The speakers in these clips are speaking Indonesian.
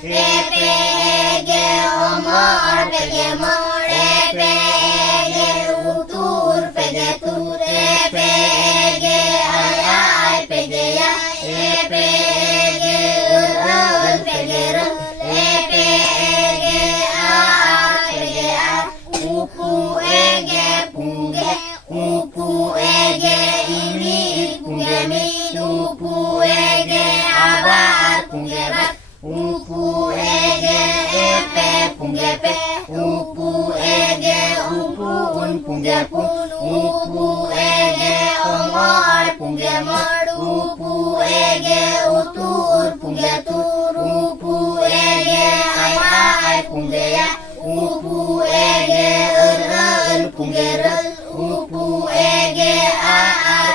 P E G omor P G mor P E G utur P G tur P E G ay P G ya P E G P G rel P E G P G a upu E G pungge upu E G ini pungge mi upu E G abar pungge bat upu E G epe pungge pe upu E G upu un pungge pun upu E G omor pungge mor upu E G utur pungge tur upu E G ay pungge ya upu E G el pungge rel upu E G a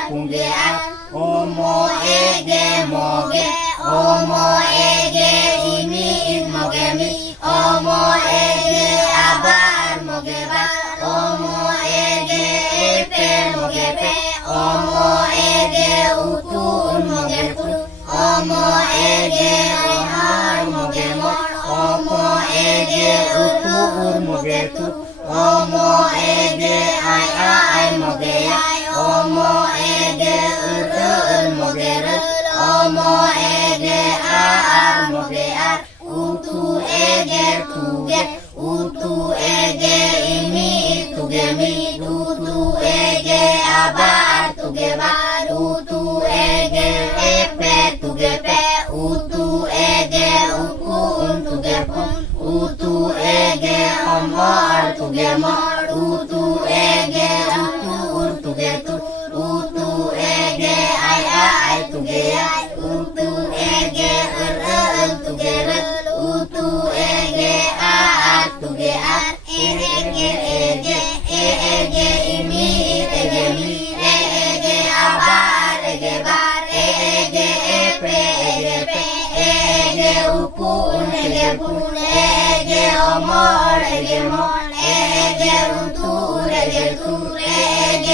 pungge a omo E G moge omo E G ini moge mi omo E G abar moge bar omo E G epe moge pe omo E G utun moge tun omo E G omor moge mor omo E G utur moge tur omo E G ay moge ay omo E G moge rel omo E G moge ar utu E G tuge utu E G ini tuge mi utu E G abar tuge bar utu E G epe tuge pe utu E G ukun tuge pun utu E G omor tuge mor utu E G utur tuge tur utu E G ay tuge ay utu E G tuge rel utu E G tuge ar E G ini E G mi E G abar E G bar E G epe E G pe E G upun E G pun E G omor E G mor E G utur E G tur E G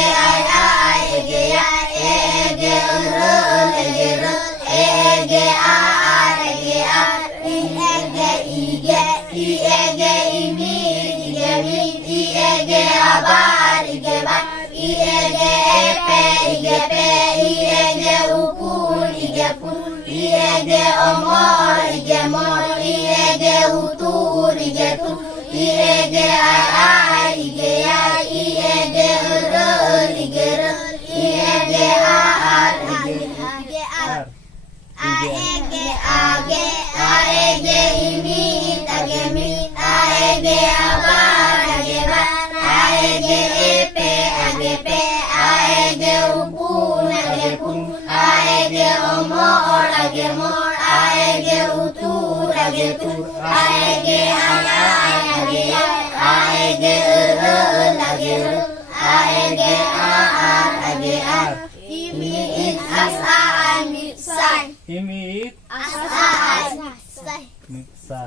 ay E G ya E G E G rel E G E G ar I E G ini I G mi I E G abar I G bar I E G epe I G pe I E G upun I G pun I E G omor I G mor I E G utur I G tur I E G I G ya I E G I G rel I E G I G ar A E G ini A G mi A E G abar A G bar A E G epe A G pe A E G upun A G pun A E G omor A G mor A E G utur A G tur A E G A G A E G A G rel A E G A G ar ini as a misai Imit as a misai Mitsa